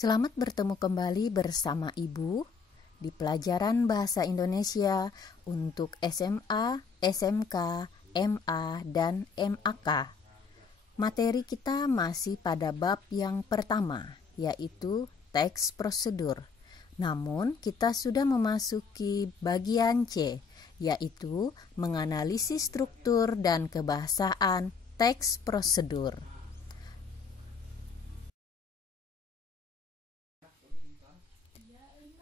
Selamat bertemu kembali bersama Ibu di pelajaran Bahasa Indonesia untuk SMA, SMK, MA, dan MAK. Materi kita masih pada bab yang pertama, yaitu teks prosedur. Namun, kita sudah memasuki bagian C, yaitu menganalisis struktur dan kebahasaan teks prosedur.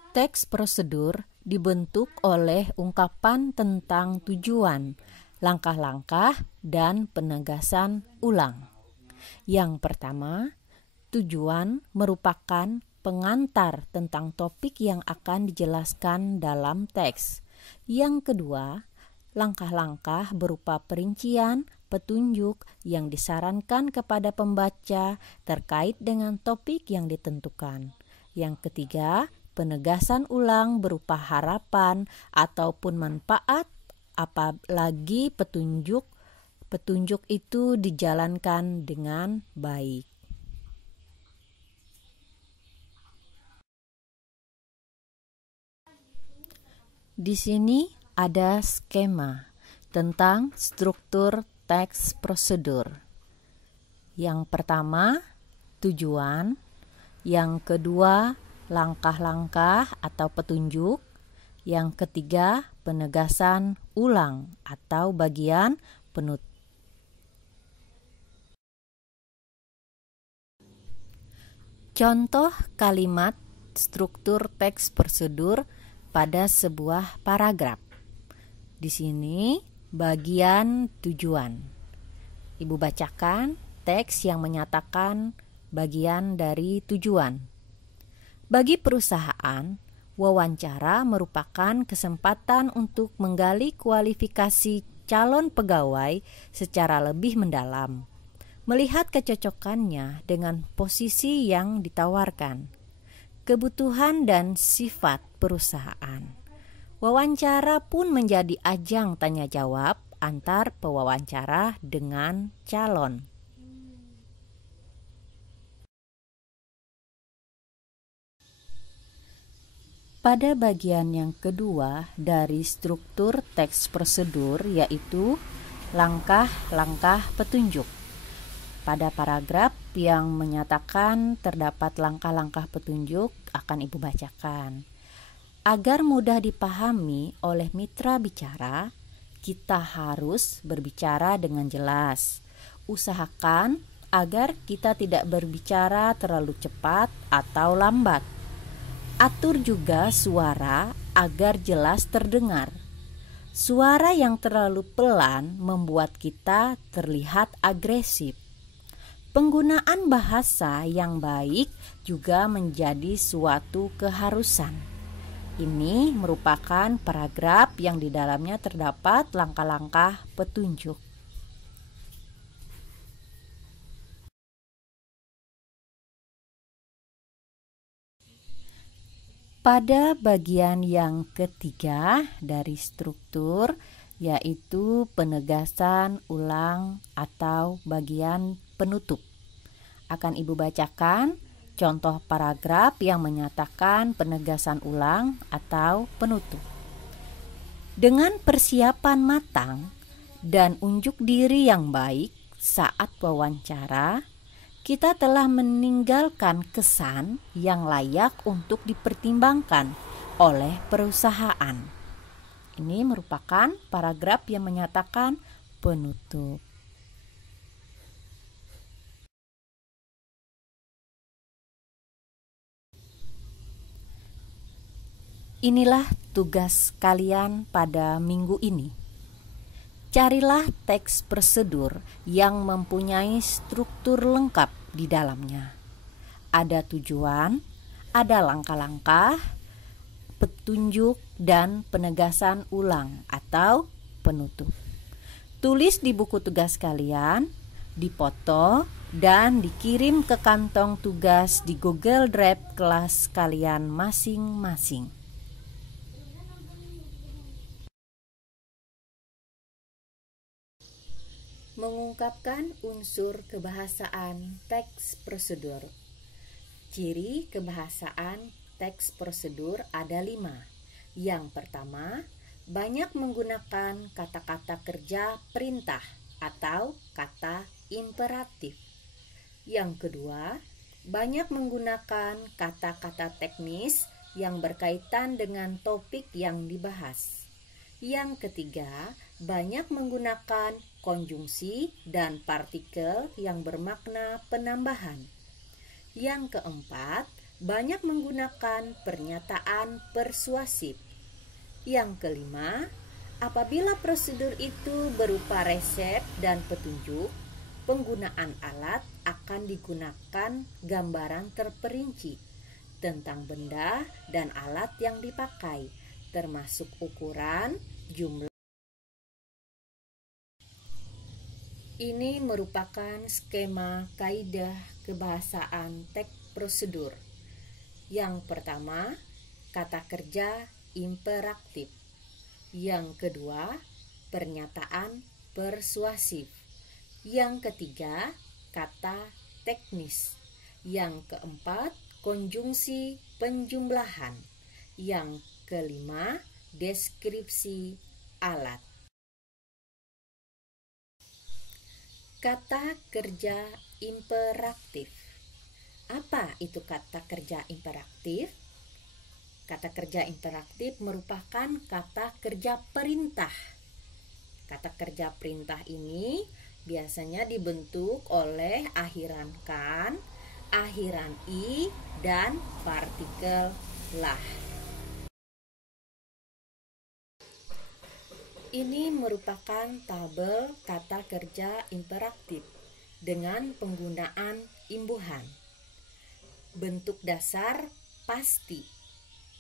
Teks prosedur dibentuk oleh ungkapan tentang tujuan, langkah-langkah, dan penegasan ulang. Yang pertama, tujuan merupakan pengantar tentang topik yang akan dijelaskan dalam teks. Yang kedua, langkah-langkah berupa perincian, petunjuk yang disarankan kepada pembaca terkait dengan topik yang ditentukan. Yang ketiga, penegasan ulang berupa harapan ataupun manfaat apalagi petunjuk itu dijalankan dengan baik. Di sini ada skema tentang struktur teks prosedur. Yang pertama, tujuan. Yang kedua, langkah-langkah atau petunjuk. Yang ketiga, penegasan ulang atau bagian penutup. Contoh kalimat struktur teks prosedur pada sebuah paragraf. Di sini bagian tujuan. Ibu bacakan teks yang menyatakan bagian dari tujuan. Bagi perusahaan, wawancara merupakan kesempatan untuk menggali kualifikasi calon pegawai secara lebih mendalam, melihat kecocokannya dengan posisi yang ditawarkan, kebutuhan dan sifat perusahaan. Wawancara pun menjadi ajang tanya jawab antar pewawancara dengan calon. Pada bagian yang kedua dari struktur teks prosedur, yaitu langkah-langkah petunjuk. Pada paragraf yang menyatakan terdapat langkah-langkah petunjuk akan Ibu bacakan. Agar mudah dipahami oleh mitra bicara, kita harus berbicara dengan jelas. Usahakan agar kita tidak berbicara terlalu cepat atau lambat. Atur juga suara agar jelas terdengar. Suara yang terlalu pelan membuat kita terlihat agresif. Penggunaan bahasa yang baik juga menjadi suatu keharusan. Ini merupakan paragraf yang di dalamnya terdapat langkah-langkah petunjuk. Pada bagian yang ketiga dari struktur, yaitu penegasan ulang atau bagian penutup, akan Ibu bacakan contoh paragraf yang menyatakan penegasan ulang atau penutup. Dengan persiapan matang dan unjuk diri yang baik saat wawancara, kita telah meninggalkan kesan yang layak untuk dipertimbangkan oleh perusahaan. Ini merupakan paragraf yang menyatakan penutup. Inilah tugas kalian pada minggu ini. Carilah teks prosedur yang mempunyai struktur lengkap di dalamnya. Ada tujuan, ada langkah-langkah, petunjuk, dan penegasan ulang atau penutup. Tulis di buku tugas kalian, dipoto, dan dikirim ke kantong tugas di Google Drive kelas kalian masing-masing. Mengungkapkan unsur kebahasaan teks prosedur. Ciri kebahasaan teks prosedur ada 5. Yang pertama, banyak menggunakan kata-kata kerja perintah atau kata imperatif. Yang kedua, banyak menggunakan kata-kata teknis yang berkaitan dengan topik yang dibahas. Yang ketiga, banyak menggunakan konjungsi dan partikel yang bermakna penambahan. Yang keempat, banyak menggunakan pernyataan persuasif. Yang kelima, apabila prosedur itu berupa resep dan petunjuk, penggunaan alat akan digunakan gambaran terperinci tentang benda dan alat yang dipakai, termasuk ukuran, jumlah. Ini merupakan skema kaidah kebahasaan teks prosedur. Yang pertama, kata kerja imperatif. Yang kedua, pernyataan persuasif. Yang ketiga, kata teknis. Yang keempat, konjungsi penjumlahan. Yang kelima, deskripsi alat. Kata kerja imperatif. Apa itu kata kerja imperatif? Kata kerja imperatif merupakan kata kerja perintah. Kata kerja perintah ini biasanya dibentuk oleh akhiran kan, akhiran i, dan partikel lah. Ini merupakan tabel kata kerja imperatif dengan penggunaan imbuhan. Bentuk dasar pasti,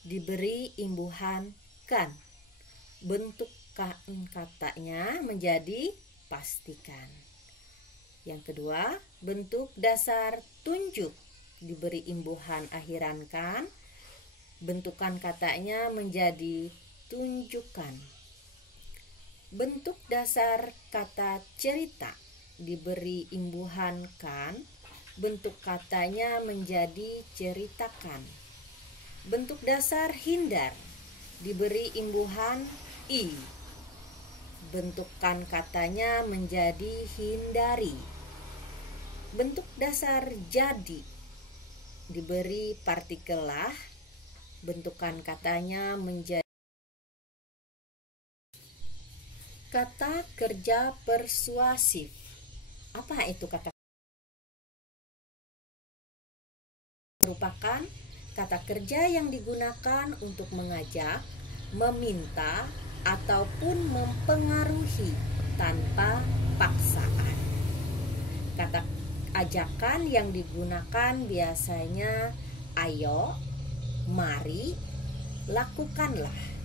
diberi imbuhan kan. Bentuk katanya menjadi pastikan. Yang kedua, bentuk dasar tunjuk, diberi imbuhan akhiran kan. Bentukan katanya menjadi tunjukkan. Bentuk dasar kata cerita, diberi imbuhan kan. Bentuk katanya menjadi ceritakan. Bentuk dasar hindar, diberi imbuhan i. Bentukan katanya menjadi hindari. Bentuk dasar jadi, diberi partikel lah. Bentukan katanya menjadi. Kata kerja persuasif. Apa itu kata? Merupakan kata kerja yang digunakan untuk mengajak, meminta, ataupun mempengaruhi tanpa paksaan. Kata ajakan yang digunakan biasanya ayo, mari, lakukanlah.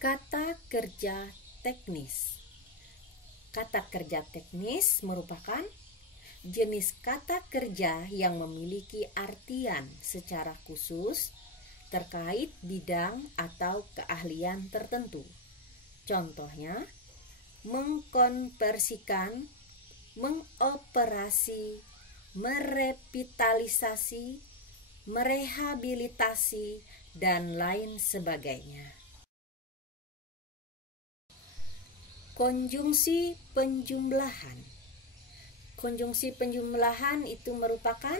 Kata kerja teknis. Kata kerja teknis merupakan jenis kata kerja yang memiliki artian secara khusus terkait bidang atau keahlian tertentu. Contohnya, mengkonversikan, mengoperasi, merevitalisasi, merehabilitasi, dan lain sebagainya. Konjungsi penjumlahan. Konjungsi penjumlahan itu merupakan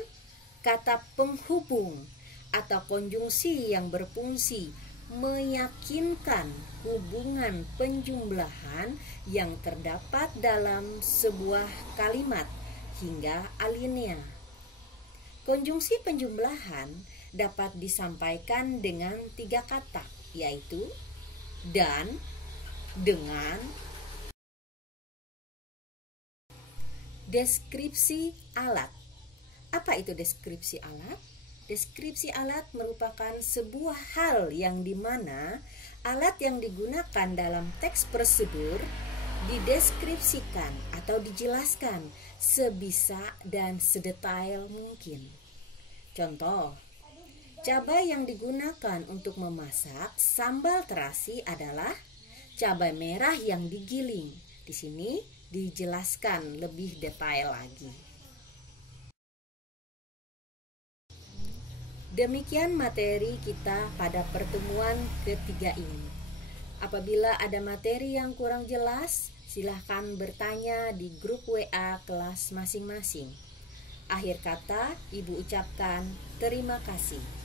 kata penghubung atau konjungsi yang berfungsi meyakinkan hubungan penjumlahan yang terdapat dalam sebuah kalimat hingga alinea. Konjungsi penjumlahan dapat disampaikan dengan 3 kata, yaitu dan, dengan. Deskripsi alat. Apa itu deskripsi alat? Deskripsi alat merupakan sebuah hal yang dimana alat yang digunakan dalam teks prosedur dideskripsikan atau dijelaskan sebisa dan sedetail mungkin. Contoh, cabai yang digunakan untuk memasak sambal terasi adalah cabai merah yang digiling. Di sini dijelaskan lebih detail lagi. Demikian materi kita pada pertemuan ketiga ini. Apabila ada materi yang kurang jelas, silahkan bertanya di grup WA kelas masing-masing. Akhir kata, Ibu ucapkan terima kasih.